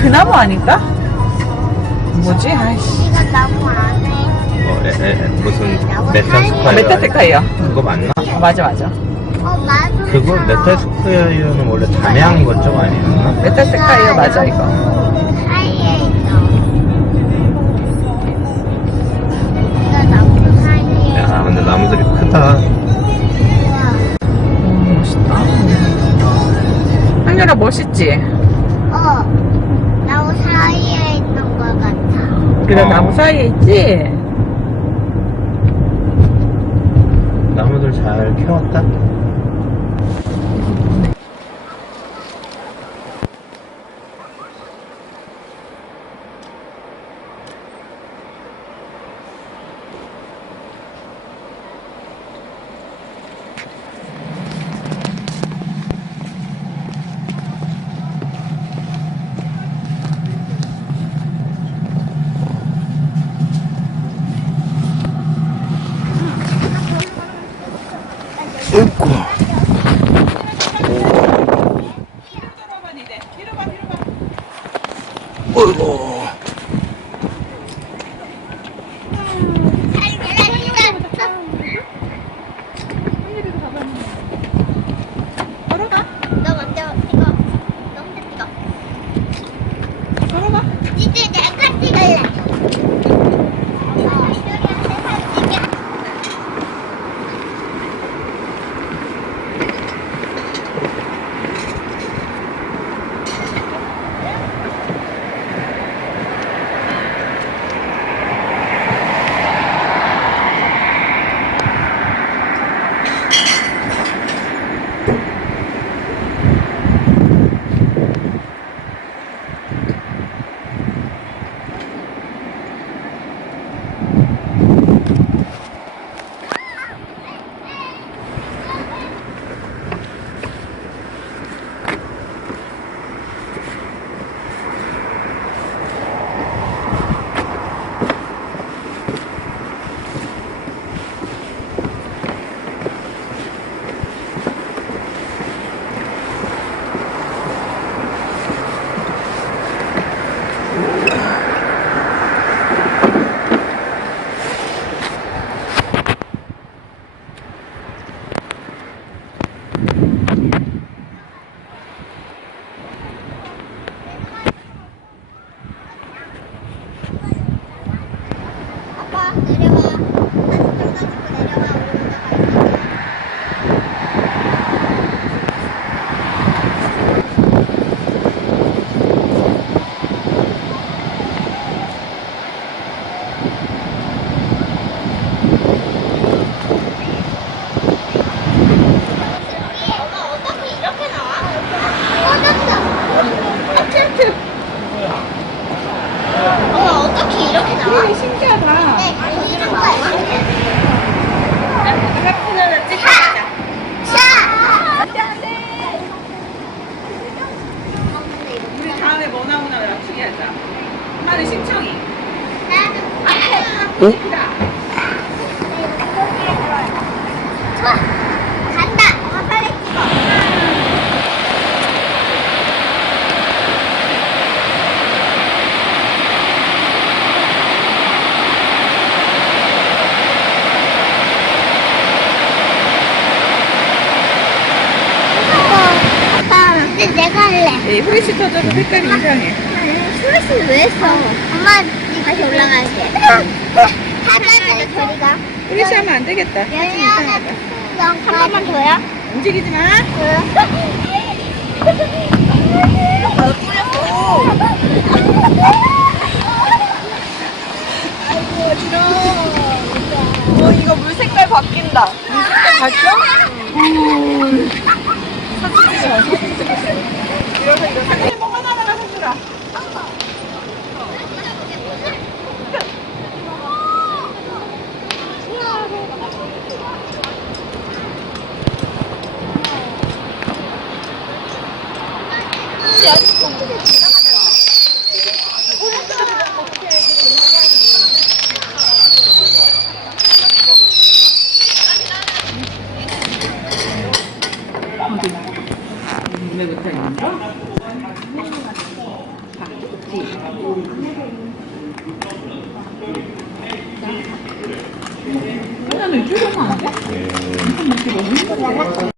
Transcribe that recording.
그 나무 아닌가? 뭐지? 아이씨. 이거 나무 안에 무슨 메타스콰이어. 메타스콰이어. 그거 맞나? 맞아, 맞아. 맞아. 그거 메타스콰이어는 원래 담양 거쪽 아니었나? 메타스콰이어 맞아, 이거. 사이에 있어. 이거 나무 사이에. 야, 근데 나무들이 크다. 우와. 멋있다. 한결아, 멋있지? 나무 사이에 있는 것 같아. 그래, 나무 사이에 있지? 나무들 잘 키웠다? 어이구. 어이구. 걸어가. 너 먼저 찍어. 너 먼저 찍어. 걸어가. 이제 내가 찍을래. 아빠 내려와. 엄마 어떻게 이렇게 나와? 꺼졌어. 텐트. 엄마 어떻게 이렇게 나와? 되게 신기하다. 네, 이런 거야. 하나 찍어보자. 샤! 우리 다음에 뭐 나오나 맞추기 하자. 엄마는 신청이. 어? 좋아. 간다. 엄마 빨리 찍어. 아빠, 이제 내가 할래. 이 후레쉬 터져서 색깔이 이상해. 수리씨 왜 했어? 엄마, 다시 올라갈게. 가자, 저리가. 후레쉬 하면 안 되겠다. 사진 이상하다. 한 번만 더요? 움직이지 마. 아이고, 이거 물 색깔 바뀐다. 물 색깔 바뀌어? 사진 찍어, 사진 찍어. 이러서 사진 뭐 하나만 해주라. 어디? 눈에 붙어 있는 거? 있지. 그다음에 이쪽으로 가면 안 돼? 예. 이렇게 먹기 너무 힘들어.